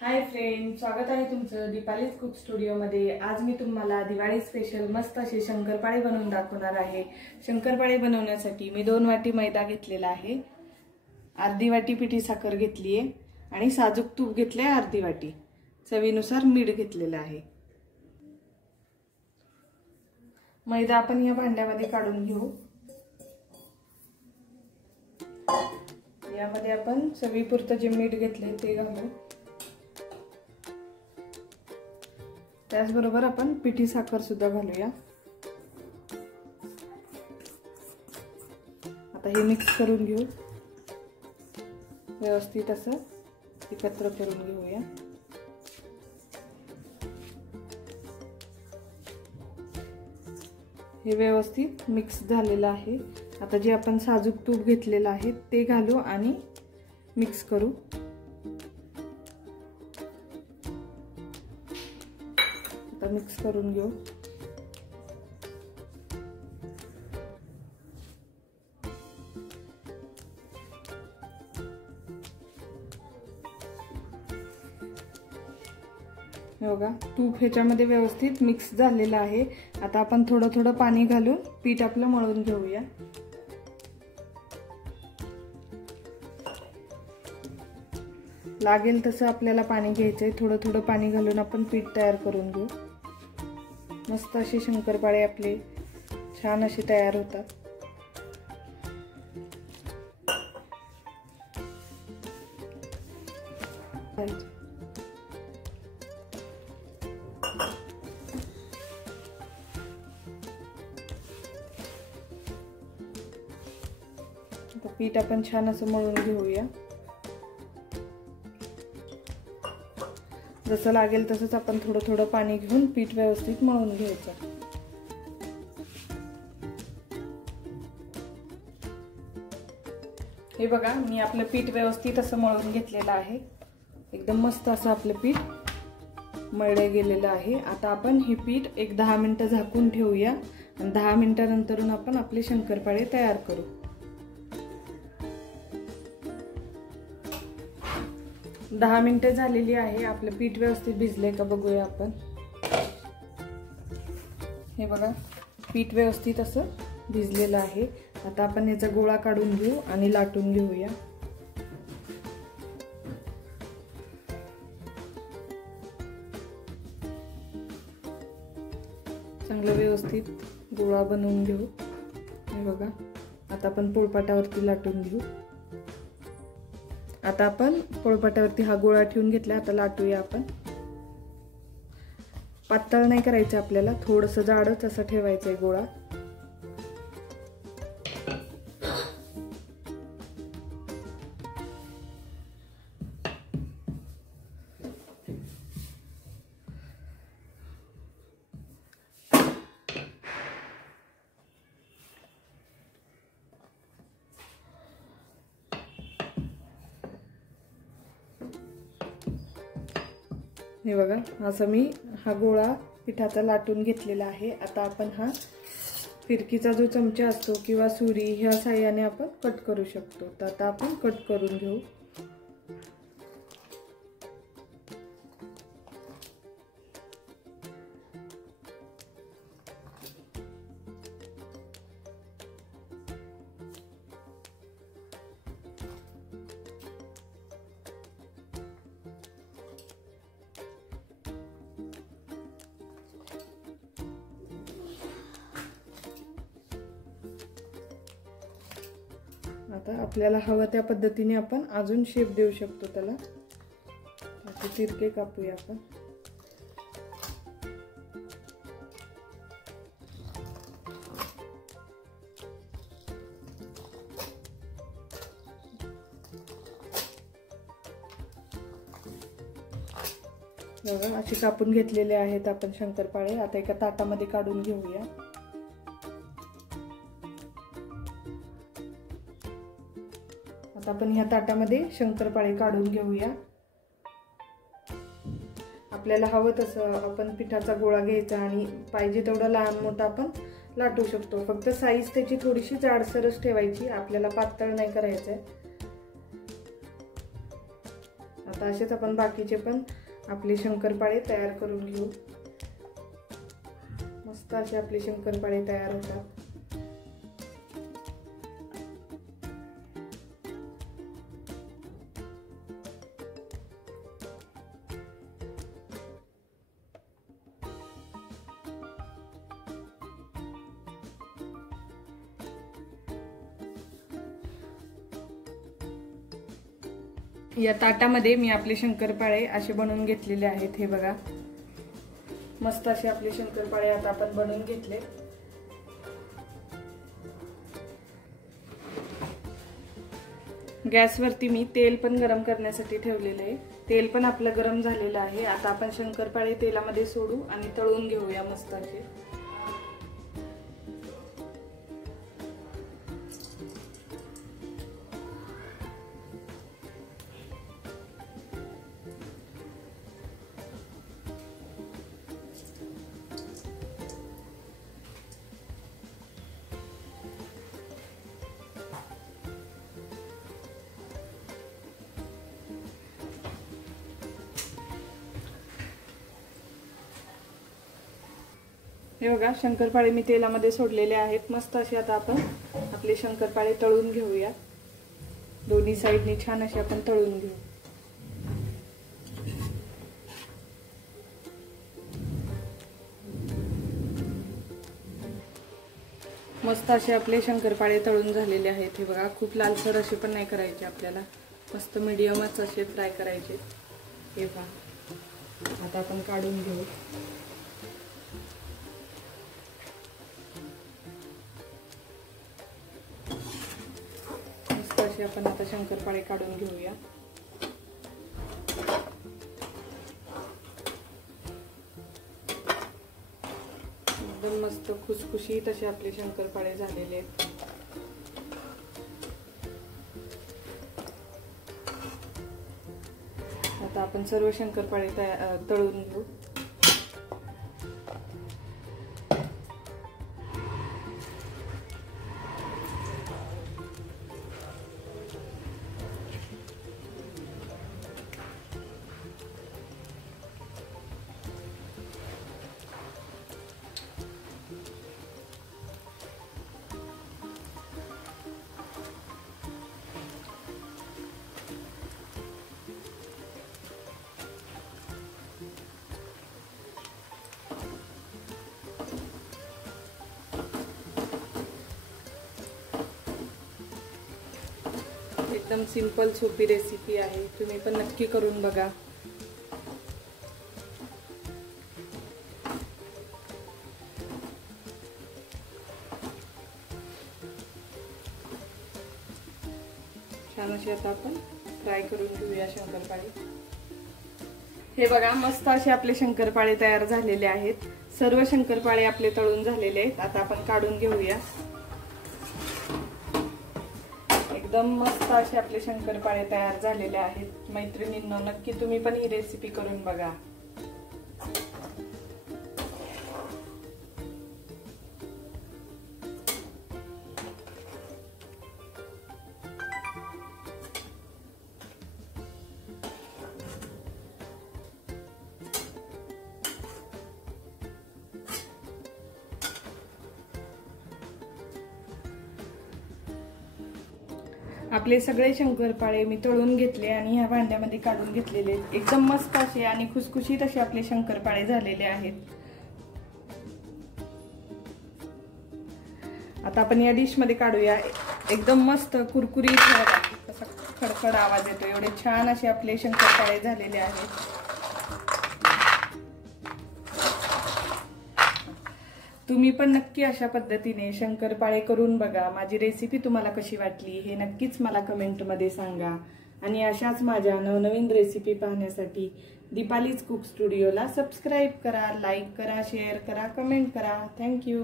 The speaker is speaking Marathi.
हाय फ्रेंड, स्वागत आहे तुमचं दीपालीज कुक स्टुडिओ मध्ये। आज मी तुम्हाला दिवाळी स्पेशल मस्त असे शंकरपाळे बनवून दाखवणार आहे। शंकरपाळे बनवण्यासाठी मी 2 वाटी मैदा घेतलेला आहे, अर्धी वाटी पिठी साखर घेतली आहे आणि साजूक तूप घेतले अर्धी वाटी, चवीनुसार मीठ घेतलेले आहे। मैदा आपण या भांड्यामध्ये काढून घेऊ। यामध्ये आपण चवीपुरतं जे मीठ घेतले ते घालू। त्याचबरोबर आपण पिठी साखर सुद्धा घालूया। आता हे मिक्स करून घेऊ, व्यवस्थित असं एकत्र करून घेऊया। हे व्यवस्थित मिक्स झालेलं आहे। आता जे आपण साजूक तूप घेतलेलं आहे ते घालू आणि मिक्स करू। आता मिक्स करून घेऊ। हे बघा, तूप ह्याच्यामध्ये व्यवस्थित मिक्स झालेलं आहे। आता आपण थोडं थोडं पाणी घालून पीठ आपलं मळून घेऊया। लागेल तसं आपल्याला पाणी घ्यायचंय, थोडं थोडं पाणी घालून आपण पीठ तयार करून घेऊ। मस्त असे शंकरपाळे आपले छान असे तयार होतात। आता पीठ आपण छान असं मळून घेऊया। जसं लागेल तसंच आपण थोडं थोडं पाणी घेऊन पीठ व्यवस्थित मळून घ्यायचं। हे बघा, मी आपलं पीठ व्यवस्थित असं मळून घेतलेलं आहे। एकदम मस्त असं आपलं पीठ मळलं गेलेलं आहे। आता आपण हे पीठ एक 10 मिनिटं झाकून ठेवूया आणि 10 मिनिटांनंतर आपण आपले शंकरपाळे तयार करू। 10 मिनिटं झालेली आहे। आपलं पीठ व्यवस्थित भिजले का बघूया आपण। हे बघा, पीठ व्यवस्थित असं भिजलेलं आहे। आता आपण याचा गोळा काढून घेऊ आणि लाटून घेऊया। चांगलं व्यवस्थित गोळा बनवून घेऊ। हे बघा, आता आपण पोळपाटावरती लाटून घेऊ। आता आपण पोळपाटावरती हा गोळा ठेवून घेतला, आता लाटूया आपण। पातळ नाही करायचं आपल्याला, थोडंसं जाडच असं ठेवायचंय गोळा। हे बघा, असं मी हा गोळा पिठाचा लाटून घेतलेला आहे। आता आपण हा फिरकीचा जो चमचा असतो किंवा सुरी ह्या साहाय्याने आपण कट करू शकतो। तर आता आपण कट करून घेऊ। आता आपल्याला हवं त्या पद्धतीने आपण अजून शेप देऊ शकतो त्याला। असे तिरके कापूया आपण। बघा, असे कापून घेतलेले आहेत आपण शंकरपाळे। आता एका ताटामध्ये काढून घेऊया। आता आपण ह्या ताटामध्ये शंकरपाळे काढून घेऊया। आपल्याला हवं तसं आपण पिठाचा गोळा घ्यायचा आणि पाहिजे तेवढा लहान मोठा आपण लाटू शकतो। फक्त साईज त्याची थोडीशी जाडसरच ठेवायची, आपल्याला पातळ नाही करायचंय। आता असेच आपण बाकीचे पण आपले शंकरपाळे तयार करून घेऊ। मस्त असे आपले शंकरपाळे तयार होतात। या ताटामध्ये मी आपले शंकरपाळे असे बनवून घेतलेले आहेत। हे बघा, मस्त असे आपले शंकरपाळे आता आपण बनवून घेतले। गॅसवरती मी तेल पण गरम करण्यासाठी ठेवलेले आहे। तेल पण आपलं गरम झालेलं आहे। आता आपण शंकरपाळे तेलामध्ये सोडू आणि तळून घेऊया मस्त असे। हे बघा, शंकरपाळे मी तेलामध्ये सोडलेले आहेत। मस्त असे आता आपण आपले शंकरपाळे तळून घेऊया। दोन्ही साइडनी छान असे आपण तळून घेऊ। मस्त असे आपले शंकरपाळे तळून झालेले आहेत। हे बघा, खूप लालसर असे पण नाही करायचे आपल्याला, मस्त मीडियमच असे फ्राय करायचे। हे पहा, आता आपण काढून घेऊ। असे आपण आता शंकरपाळे काढून घेऊया। एकदम मस्त खुसखुशीत असे आपले शंकरपाळे झालेले आहेत। आता आपण सर्व शंकरपाळे तळून घेऊ। एकदम सिंपल सोपी रेसिपी आहे, तुम्ही पण नक्की करून बघा। छान असे आता आपण फ्राय करून घेऊया शंकरपाळे। हे बघा, मस्त असे आपले शंकरपाळे तयार झालेले आहेत। सर्व शंकरपाळे आपले तळून झालेले आहेत। आता आपण काढून घेऊया। एकदम मस्त असे आपले शंकरपाळे तयार झालेले आहेत। मैत्रिणींनो, नक्की तुम्ही पण ही रेसिपी करून बघा। आपले सगळे शंकरपाळे मी तळून घेतले आणि ह्या भांड्यामध्ये काढून घेतलेले आहेत। एकदम मस्त असे आणि खुसखुशीत असे आपले शंकरपाळे झालेले आहेत। आता आपण या डिश मध्ये काढूया। एकदम मस्त कुरकुरीत असा खडखड आवाज येतो, एवढे छान असे आपले शंकरपाळे झालेले आहेत। तुम्ही पण नक्की अशा पद्धतीने शंकरपाळे करून बघा। माझी रेसिपी तुम्हाला कशी वाटली हे नक्कीच मला कमेंट मध्ये सांगा। आणि अशाच माझ्या नवनवीन रेसिपी पाहण्यासाठी दीपालीज कुक स्टुडिओला सबस्क्राइब करा, लाईक करा, शेअर करा, कमेंट करा। थँक्यू।